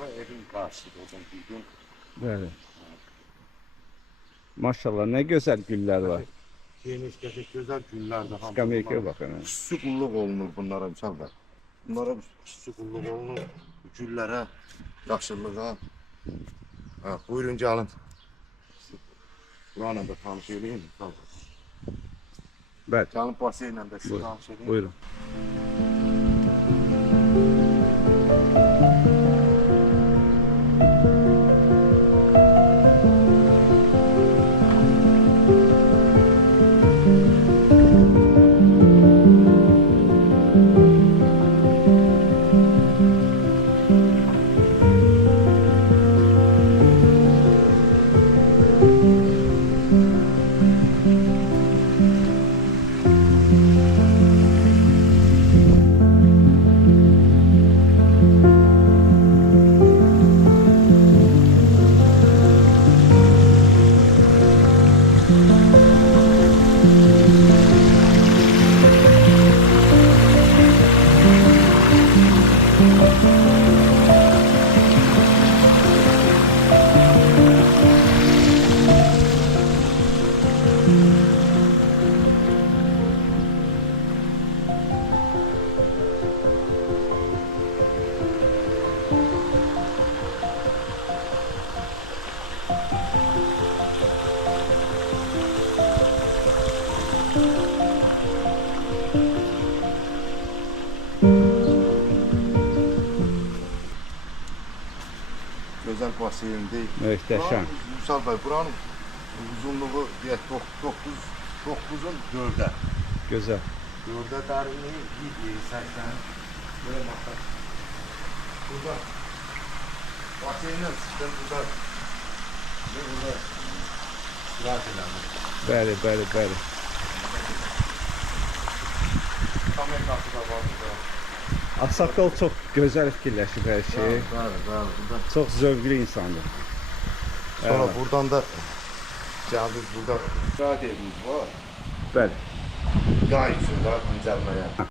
Bura evin karşısı hocam bildiğin. Bəli. Maşallah ne güzel güller var. Geniş güzel günlerde. Skamyakaya bak ana. Xüsusi qulluq olunur bunlara misal var. Bunlara xüsusi qulluq olunur. Güllərə, yaşıllığa. Ha, buyurun gəlin. Buranla da tanış edeyim. Bəli. Gəlin basenlə də sizi Buyurun. tanış edeyim. Buyurun. Gözəl basen deyil. Möhtəşəm. Müsal bəy, buranın uzunluğu deyək 9'un 4'ə. Güzel. 4'ə dərinliyi 80. Böyle bakar. Burada basenlə çıxdım burada. Ve burada rahat edelim. Bəli, bəli, bəli. Kamera kapıda var burada. Ağsaqqal çox gözəl fikirləşib hər şey. Bəli, burada. Çox zövqlü insandır. Sonra buradan da gəldik burada rahat evimiz var. Bəli. Yay üçün var incəlməyə.